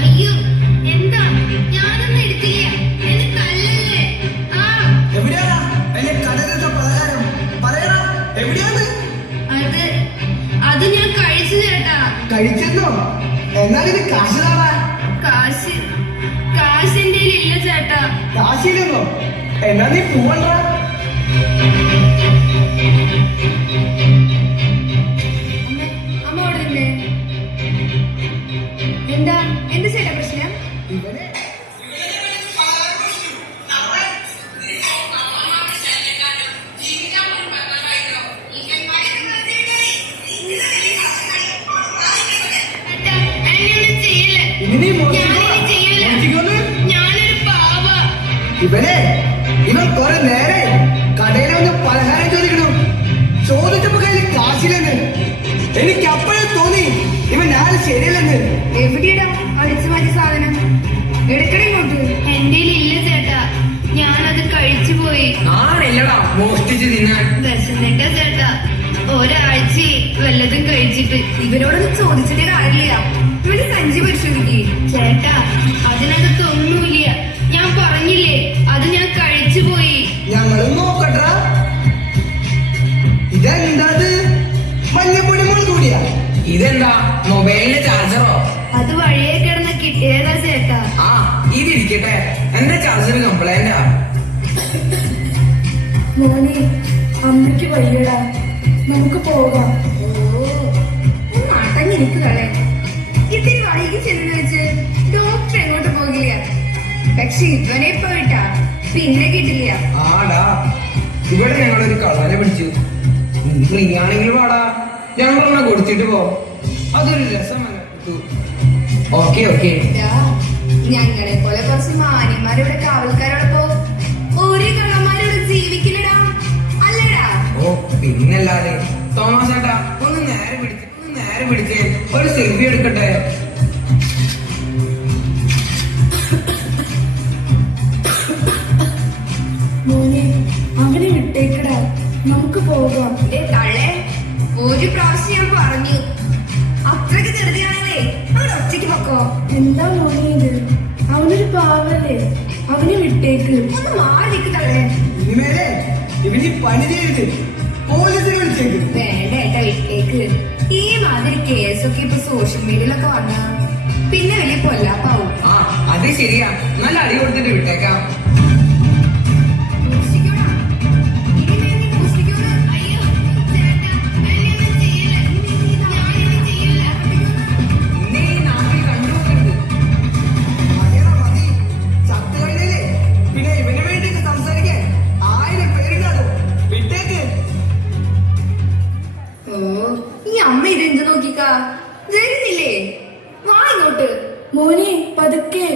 അയ്യോ എന്താ ഞാനൊന്നും എടുത്തില്ല. എന്നെ തല്ലല്ലേ? ആ എവിടെയാ എന്നെ കടലത്തെ പലഹാരം പറയണ എവിടെയാണ്? അത് അത് ഞാൻ കഴിച്ചു ചേട്ടാ. കഴിച്ചെന്നോ? എന്നാൽ ഇത് കാശ് താടാ. കാശ് കാശ് എന്റെ ഇല്ല ചേട്ടാ. കാശില്ലെന്നോ? എന്നാ നീ പോവണ്ട. അമ്മ അവിടെ ഇല്ലേ? എന്താ എന്ത് ചേട്ടാ പ്രശ്നം? ഇവനെ ചേട്ടാ, എന്നെയൊന്നും ചെയ്യല്ലേ. ഇനി ഞാനിനി ചെയ്യില്ല. ഞാനൊരു പാവ. ഇവൻ കുറെ നേരെ കടയിൽ വന്ന് പലഹാരം ചോദിക്കണു. ചോദിച്ചപ്പോ കയ്യിൽ കാശില്ലെന്ന്. എനിക്ക് അപ്പോഴേ തോന്നി ഇവൻ ആള് ശരിയല്ലെന്ന്. എവിടെയാ അടിച്ചു മാറ്റിയ സാധനം? എടുക്കണേ ഇങ്ങോട്ട്. എന്റെ ഇല്ല ചേട്ടാ, ഞാനത് കഴിച്ചു പോയി. നാളെല്ലടാ മോഷ്ടിച്ച് തിന്നാൻ. വിശന്നിട്ടാ ചേട്ടാ, ഒരാഴ്ച വല്ലതും കഴിച്ചിട്ട്. ഇവരോടൊന്നും ചോദിച്ചിട്ട് കാര്യമില്ല. ഇവിടെ സഞ്ചി പരിശോധിക്കേ. ചേട്ടാ അതിനകത്ത് ഒന്നുമില്ല. ഞാൻ പറഞ്ഞില്ലേ അത് ഞാൻ കഴിച്ചു പോയി. ഞങ്ങളും നോക്കട്ട. ഇതെന്താത്? മഞ്ഞപ്പൊടി മുളക് കൂടിയാ? ഇതെന്താ മൊബൈലിന്റെ ചാർജറോ? അത് വഴിയെ കിടന്ന് കിട്ടിയതാ ചേട്ടാ. ആ ഇതിരിക്കട്ടെ, എന്റെ ചാർജർ കംപ്ലൈന്റാ. മോനെ, അമ്മയ്ക്ക് വയ്യടാ, നമുക്ക് പോകാം. നാട്ടങ്ങിരിക്കുകളെ ഇത്തിരി വഴിക്ക് ചെന്ന് വെച്ച് ഡോക്ടർ എങ്ങോട്ട് പോകില്ല. പക്ഷെ ഇവനെ പോയിട്ടാ പിന്നെ കിട്ടില്ല. ആടാ, ഇവിടെ ഞങ്ങളൊരു കള്ളനെ പിടിച്ചു. ഫ്രീ ആണെങ്കിൽ പാടാ, ഞങ്ങളൊന്ന് കൊടുത്തിട്ട് പോ. അതൊരു രസമല്ല. Okay okay. ഞങ്ങളെ പോലെ കുറച്ച് മാന്യന്മാരിവിടെ കാവൽക്കാരോടൊപ്പം ഒരു കള്ളന്മാരോട് ജീവിക്കില്ലടാ, അല്ലടാ? ഓ പിന്നല്ലാതെ. തോമസ് ചേട്ടാ ഒന്ന് നേരെ പിടിച്ചേ, ഒരു സെൽഫി എടുക്കട്ടെ. മോനെ, അവനെ വിട്ടേക്കടാ, നമുക്ക് പോകാം. തള്ളേ, ഒരു പ്രാവശ്യം ഞാൻ പറഞ്ഞു അത്രയ്ക്ക് ചെറുതാണല്ലേ അവിടെ ഒറ്റയ്ക്ക് പൊക്കോ. എന്താ മോനെ ഇത്? അവനൊരു പാവല്ലേ, അവനെ വിട്ടേക്ക്. ഒന്ന് മാറി നിൽക്ക് തള്ളേ. ഇനിമേലെ ഇവന് പണി ചെയ്ത് പോലീസിനെ വിളിച്ചേക്ക്. വേണ്ട ഏട്ടാ, വിട്ടേക്ക്. ഈ മാതിരി കേസൊക്കെ ഇപ്പൊ സോഷ്യൽ മീഡിയയിലൊക്കെ വന്ന പിന്നെ വലിയ പൊല്ലാപ്പാവും. ആ അത് ശരിയാ, നല്ല അടി കൊടുത്തിട്ട് വിട്ടേക്കാം. മോഷ്ടിക്കോടാ. ഇനിമേൽ നീ മോഷ്ടിക്കോന്ന്. അയ്യോ ചേട്ടാ, എന്നെയൊന്നും ചെയ്യില്ല. ഞാനിത് ചെയ്യില്ല. ഇന്നേ ഈ നാട്ടിൽ കണ്ടുപോകരുത്. മതിയെടാ, മതി. ചത്തു കഴിഞ്ഞില്ലേ പിന്നെ ഇവന് വേണ്ടി സംസാരിക്കാൻ 1000 പേരുണ്ടാകും. വിട്ടേക്ക്. ഓ, ഈ അമ്മ ഇതെന്ത് നോക്കിക്കാ വരുന്നില്ലേ? വാ ഇങ്ങോട്ട്. മോനെ, പതുക്കെ.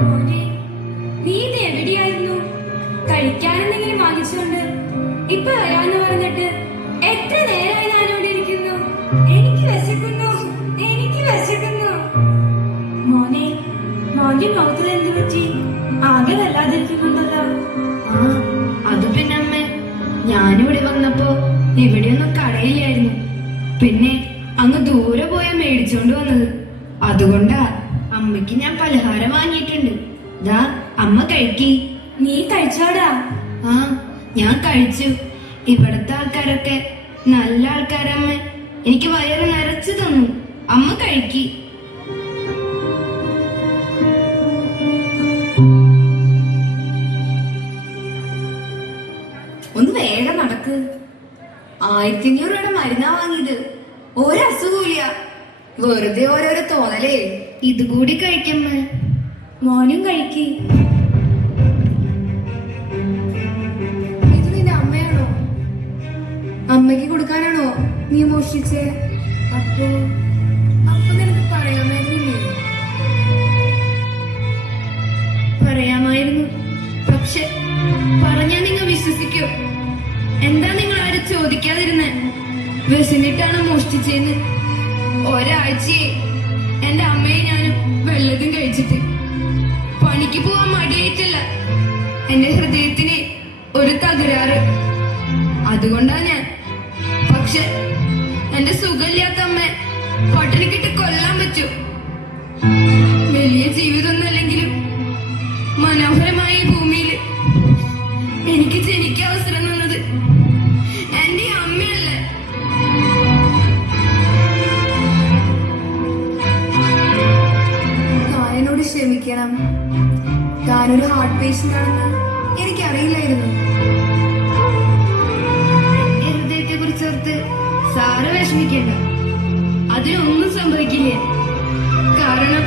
മോനെ, നീ ഇത് എവിടെയായിരുന്നു? കഴിക്കാനെന്തെങ്കിലും വാങ്ങിച്ചുകൊണ്ട് ഇപ്പൊ വരാന്ന് പറഞ്ഞിട്ട് എത്ര നേരമായി ഞാനിവിടെ ഇരിക്കുന്നു. എനിക്ക് വിശക്കുന്നു, എനിക്ക് വിശക്കുന്നു. മോനെ, മോന്റെ മുഖത്തിൽ എന്ത് പറ്റി? ആകെ വല്ലാതിരിക്കുന്നുണ്ടല്ലോ. ആ അത് പിന്നെ അമ്മേ, ഞാനിവിടെ വന്നപ്പോ ഇവിടെയൊന്നും കടയില്ലായിരുന്നു. പിന്നെ അങ്ങ് ദൂരെ പോയാ മേടിച്ചോണ്ട് വന്നത്. അതുകൊണ്ടാ അമ്മയ്ക്ക് ഞാൻ പലഹാരം വാങ്ങിയിട്ടുണ്ട്. ദാ അമ്മ കഴിക്കി. നീ കഴിച്ചോടാ? ആ ഞാൻ കഴിച്ചു. ഇവിടുത്തെ ആൾക്കാരൊക്കെ നല്ല ആൾക്കാരമ്മ. എനിക്ക് വയറ് നിറച്ചു തന്നു. അമ്മ കഴിക്കി. ഒന്ന് വേഗം നടക്ക്. 1500 രൂപയുടെ മരുന്നാ വാങ്ങിയത്. ഒരസുഖമില്ല, വെറുതെ ഓരോരോ തോന്നലേ. ഇതുകൂടി കഴിക്കമ്മേ. മോനും കഴിക്ക്. ഇത് നിന്റെ അമ്മയാണോ? അമ്മയ്ക്ക് കൊടുക്കാനാണോ നീ മോഷ്ടിച്ചേ? അപ്പൊ നിനക്ക് പറയാമായിരുന്നില്ലേ? പറയാമായിരുന്നു. പക്ഷെ പറഞ്ഞാ നിങ്ങൾ വിശ്വസിക്കോ? എന്താ നിങ്ങൾ ആരും ചോദിക്കാതിരുന്നേ? വിശന്നിട്ടാണ് മോഷ്ടിച്ചെന്ന്. ഒരാഴ്ചയെ എന്റെ അമ്മയെ ഞാനും വല്ലതും കഴിച്ചിട്ട്. പണിക്ക് പോവാൻ മടിയായിട്ടില്ല, എന്റെ ഹൃദയത്തിന് ഒരു തകരാറ്, അതുകൊണ്ടാ ഞാൻ. പക്ഷെ എന്റെ സുഖമില്ലാത്ത അമ്മ പട്ടിണിക്കിട്ട് കൊല്ലാൻ പറ്റൂ? വലിയ ജീവിതമൊന്നുമല്ലെങ്കിലും മനോഹരമായ ഈ ഭൂമിയിൽ എനിക്ക് ജനിക്കാൻ അവസരം തന്നത് എന്റെ അമ്മയല്ലേ. താനോട് ക്ഷമിക്കണം. താനൊരു ഹാർട്ട് പേഷ്യന്റ് ആണെന്ന് എനിക്കറിയില്ലായിരുന്നു. എന്റെ ഹൃദയത്തെ കുറിച്ചോർത്ത് സാറ് വിഷമിക്കേണ്ട, അതിനൊന്നും സംഭവിക്കില്ല. കാരണം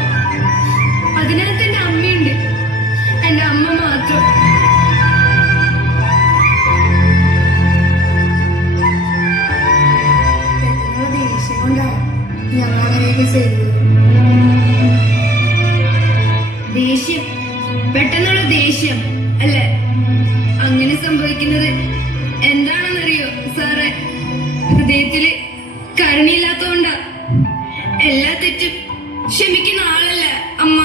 അതിനകത്ത് എന്റെ അമ്മയുണ്ട്, എന്റെ അമ്മ മാത്രം. പെട്ടെന്നുള്ള ദേഷ്യം കൊണ്ടാണ് ഞങ്ങൾ അങ്ങനെയൊക്കെ ചെയ്തത്. ദേഷ്യം, പെട്ടെന്നുള്ള ദേഷ്യം അല്ലേ? അങ്ങനെ സംഭവിക്കുന്നത് എന്താണെന്നറിയോ സാറേ? ഹൃദയത്തില് കരുണയില്ലാത്തതുകൊണ്ടാ. എല്ലാ തെറ്റും ക്ഷമിക്കുന്ന ആളല്ല അമ്മ.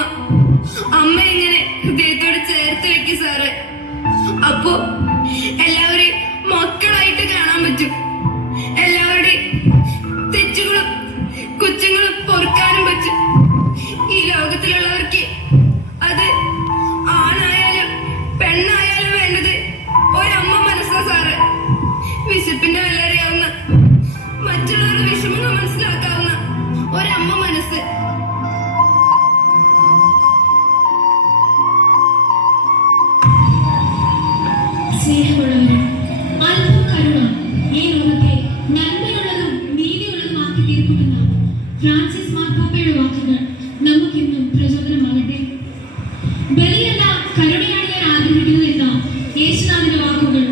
അമ്മ എങ്ങനെ ഹൃദയത്തോട് ചേർത്ത് വെക്കും സാറേ? അപ്പോ എല്ലാവരെയും മക്കളായിട്ട് കാണാൻ പറ്റും. എല്ലാവരുടെയും തെറ്റുകളും കുറ്റങ്ങളും പൊറുക്കാനും പറ്റും. ഈ ലോകത്തിലുള്ളവർക്ക് അത് ആണായാലും പെണ്ണായാലും വേണ്ടത് ഒരമ്മ മനസ്സാ സാറ്. വിശപ്പിന്റെ വില അറിയാവുന്ന, മറ്റുള്ളവരുടെ വിഷമങ്ങൾ മനസ്സിലാക്കാവുന്ന ഒരമ്മ മനസ്സ്. സ്നേഹമുള്ളവരും അല്പം കരുണ ഈ ലോകത്തെ നന്മയുള്ളതും നീതിയുള്ളതുമാക്കി തീർക്കുമെന്ന ഫ്രാൻസിസ് മാർപ്പാപ്പയുടെ വാക്കുകൾ നമുക്കിന്നും പ്രചോദനമാകട്ടെ. ബലിയല്ല കരുണയാണ് ഞാൻ ആഗ്രഹിക്കുന്നത് എന്ന യേശുനാഥന്റെ വാക്കുകൾ